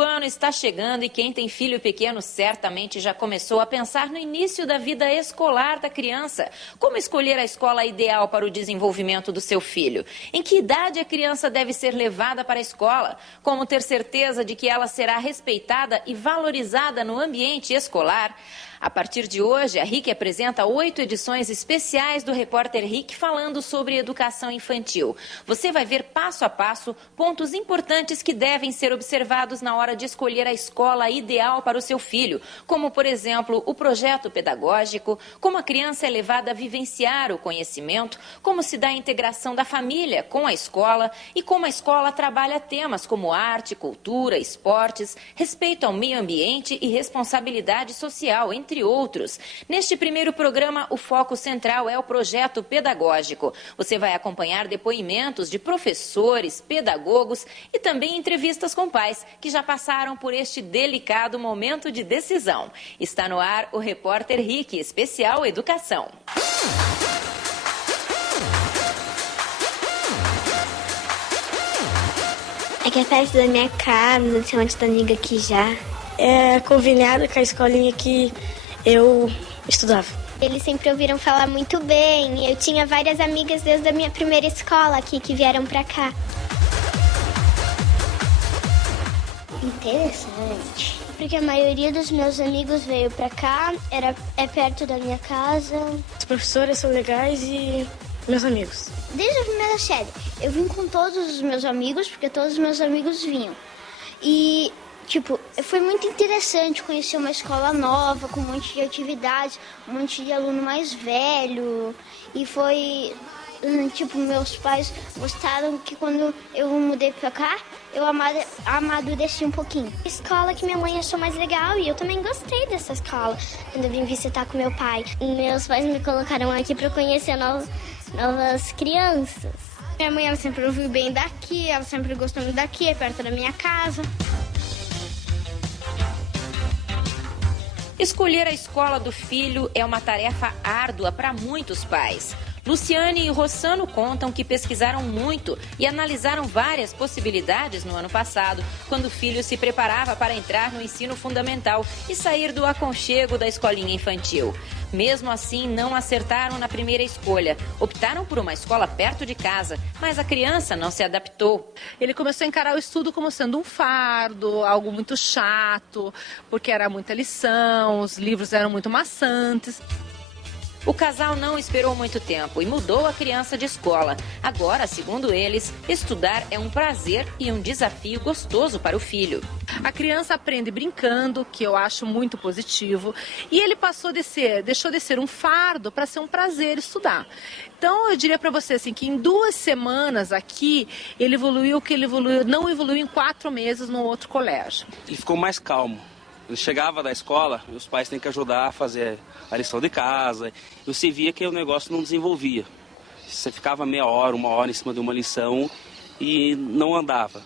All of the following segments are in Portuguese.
do ano está chegando e quem tem filho pequeno certamente já começou a pensar no início da vida escolar da criança. Como escolher a escola ideal para o desenvolvimento do seu filho? Em que idade a criança deve ser levada para a escola? Como ter certeza de que ela será respeitada e valorizada no ambiente escolar? A partir de hoje, a RIC apresenta 8 edições especiais do Repórter RIC falando sobre educação infantil. Você vai ver passo a passo pontos importantes que devem ser observados na hora de escolher a escola ideal para o seu filho, como, por exemplo, o projeto pedagógico, como a criança é levada a vivenciar o conhecimento, como se dá a integração da família com a escola e como a escola trabalha temas como arte, cultura, esportes, respeito ao meio ambiente e responsabilidade social, entre outros. Neste primeiro programa, o foco central é o projeto pedagógico. Você vai acompanhar depoimentos de professores, pedagogos e também entrevistas com pais que já passaram por este delicado momento de decisão. Está no ar o Repórter RIC, especial Educação. Aqui é perto da minha casa, tem uma amiga aqui já. É conveniado com a escolinha que eu estudava. Eles sempre ouviram falar muito bem. Eu tinha várias amigas desde a minha primeira escola aqui que vieram pra cá. Interessante. Porque a maioria dos meus amigos veio pra cá, é perto da minha casa. Os professores são legais e meus amigos. Desde a primeira série, eu vim com todos os meus amigos, porque todos os meus amigos vinham. E foi muito interessante conhecer uma escola nova, com um monte de atividades, um monte de aluno mais velho. E foi, meus pais gostaram que quando eu mudei pra cá, eu amadureci um pouquinho. A escola que minha mãe achou mais legal e eu também gostei dessa escola quando eu vim visitar com meu pai. Meus pais me colocaram aqui pra conhecer novas crianças. Minha mãe, ela sempre ouviu bem daqui, ela sempre gostou muito daqui, é perto da minha casa. Escolher a escola do filho é uma tarefa árdua para muitos pais. Luciane e Rossano contam que pesquisaram muito e analisaram várias possibilidades no ano passado, quando o filho se preparava para entrar no ensino fundamental e sair do aconchego da escolinha infantil. Mesmo assim, não acertaram na primeira escolha. Optaram por uma escola perto de casa, mas a criança não se adaptou. Ele começou a encarar o estudo como sendo um fardo, algo muito chato, porque era muita lição, os livros eram muito maçantes. O casal não esperou muito tempo e mudou a criança de escola. Agora, segundo eles, estudar é um prazer e um desafio gostoso para o filho. A criança aprende brincando, que eu acho muito positivo, e ele deixou de ser um fardo para ser um prazer estudar. Então, eu diria para você assim, que em 2 semanas aqui, ele evoluiu o que ele evoluiu, não evoluiu em 4 meses no outro colégio. Ele ficou mais calmo. Ele chegava da escola, os pais têm que ajudar a fazer a lição de casa. E você via que o negócio não desenvolvia. Você ficava meia hora, 1 hora em cima de uma lição e não andava.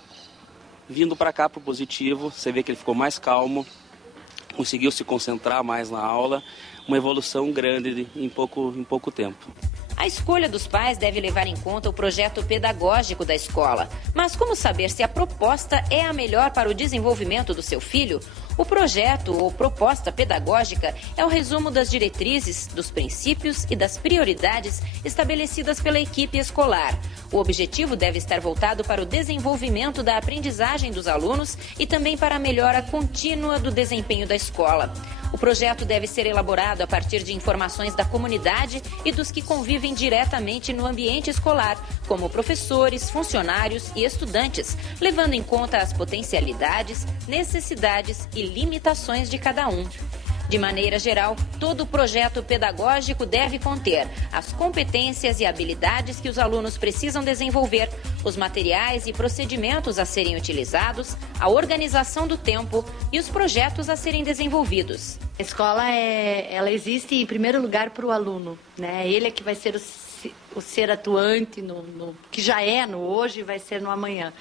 Vindo para cá, para o positivo, você vê que ele ficou mais calmo, conseguiu se concentrar mais na aula. Uma evolução grande em pouco tempo. A escolha dos pais deve levar em conta o projeto pedagógico da escola. Mas como saber se a proposta é a melhor para o desenvolvimento do seu filho? O projeto ou proposta pedagógica é o resumo das diretrizes, dos princípios e das prioridades estabelecidas pela equipe escolar. O objetivo deve estar voltado para o desenvolvimento da aprendizagem dos alunos e também para a melhora contínua do desempenho da escola. O projeto deve ser elaborado a partir de informações da comunidade e dos que convivem diretamente no ambiente escolar, como professores, funcionários e estudantes, levando em conta as potencialidades, necessidades e limitações de cada um. De maneira geral, todo o projeto pedagógico deve conter as competências e habilidades que os alunos precisam desenvolver, os materiais e procedimentos a serem utilizados, a organização do tempo e os projetos a serem desenvolvidos. A escola ela existe em primeiro lugar para o aluno, né? Ele é que vai ser o ser atuante no que já é no hoje e vai ser no amanhã.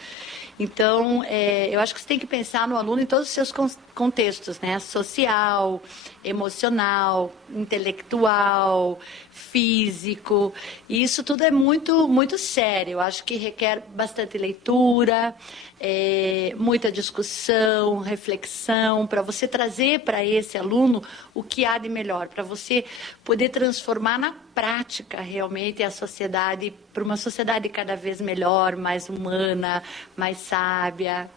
Então, eu acho que você tem que pensar no aluno em todos os seus contextos, né? Social, emocional, intelectual, físico. E isso tudo é muito, muito sério. Eu acho que requer bastante leitura, muita discussão, reflexão, para você trazer para esse aluno o que há de melhor, para você poder transformar na prática realmente a sociedade para uma sociedade cada vez melhor, mais humana, mais sábia.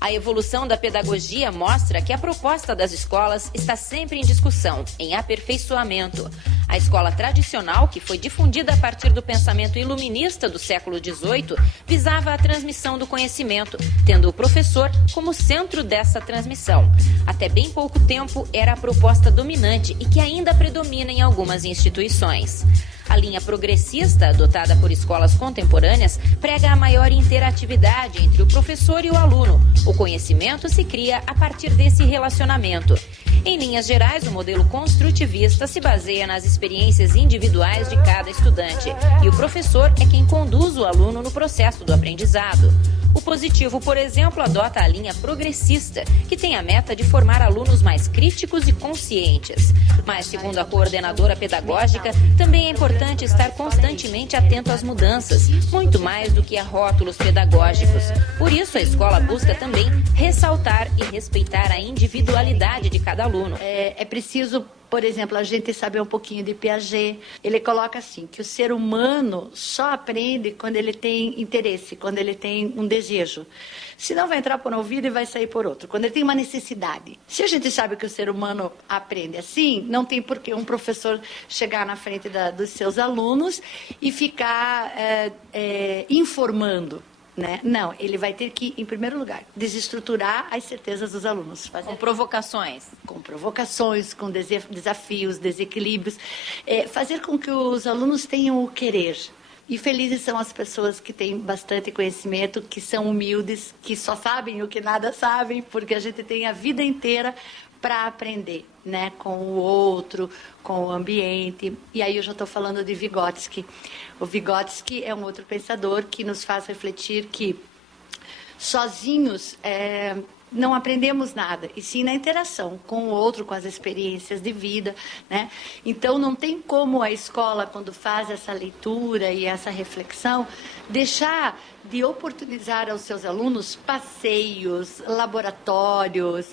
A evolução da pedagogia mostra que a proposta das escolas está sempre em discussão, em aperfeiçoamento. A escola tradicional, que foi difundida a partir do pensamento iluminista do século XVIII, visava a transmissão do conhecimento, tendo o professor como centro dessa transmissão. Até bem pouco tempo era a proposta dominante e que ainda predomina em algumas instituições. A linha progressista, adotada por escolas contemporâneas, prega a maior interatividade entre o professor e o aluno. O conhecimento se cria a partir desse relacionamento. Em linhas gerais, o modelo construtivista se baseia nas experiências individuais de cada estudante, e o professor é quem conduz o aluno no processo do aprendizado. O Positivo, por exemplo, adota a linha progressista, que tem a meta de formar alunos mais críticos e conscientes. Mas, segundo a coordenadora pedagógica, também é importante estar constantemente atento às mudanças, muito mais do que a rótulos pedagógicos. Por isso, a escola busca também ressaltar e respeitar a individualidade de cada aluno. É preciso, por exemplo, a gente saber um pouquinho de Piaget. Ele coloca assim, que o ser humano só aprende quando ele tem interesse, quando ele tem um desejo. Senão vai entrar por um ouvido e vai sair por outro, quando ele tem uma necessidade. Se a gente sabe que o ser humano aprende assim, não tem por que um professor chegar na frente dos seus alunos e ficar informando. Né? Não, ele vai ter que, em primeiro lugar, desestruturar as certezas dos alunos. Com provocações. Com provocações, com desafios, desequilíbrios. Fazer com que os alunos tenham o querer. E felizes são as pessoas que têm bastante conhecimento, que são humildes, que só sabem o que nada sabem, porque a gente tem a vida inteira para aprender, né, com o outro, com o ambiente. E aí eu já estou falando de Vygotsky. O Vygotsky é um outro pensador que nos faz refletir que sozinhos não aprendemos nada, e sim na interação com o outro, com as experiências de vida, né? Então não tem como a escola, quando faz essa leitura e essa reflexão, deixar de oportunizar aos seus alunos passeios, laboratórios,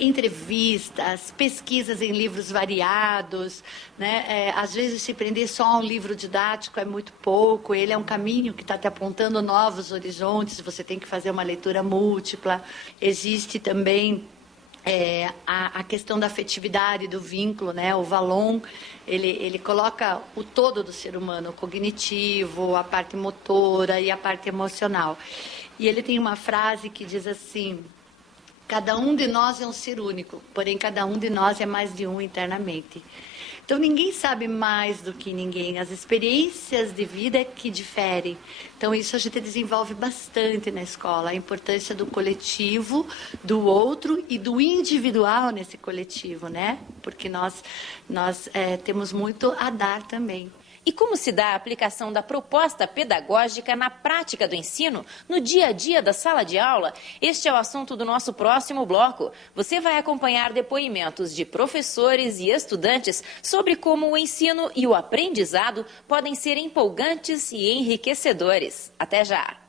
entrevistas, pesquisas em livros variados, né? Às vezes se prender só a um livro didático é muito pouco, ele é um caminho que está te apontando novos horizontes, você tem que fazer uma leitura múltipla. Existe também a questão da afetividade, do vínculo, né? O Vallon, ele coloca o todo do ser humano, o cognitivo, a parte motora e a parte emocional. E ele tem uma frase que diz assim: cada um de nós é um ser único, porém cada um de nós é mais de um internamente. Então, ninguém sabe mais do que ninguém. As experiências de vida é que diferem. Então, isso a gente desenvolve bastante na escola. A importância do coletivo, do outro e do individual nesse coletivo, né? Porque nós temos muito a dar também. E como se dá a aplicação da proposta pedagógica na prática do ensino, no dia a dia da sala de aula? Este é o assunto do nosso próximo bloco. Você vai acompanhar depoimentos de professores e estudantes sobre como o ensino e o aprendizado podem ser empolgantes e enriquecedores. Até já!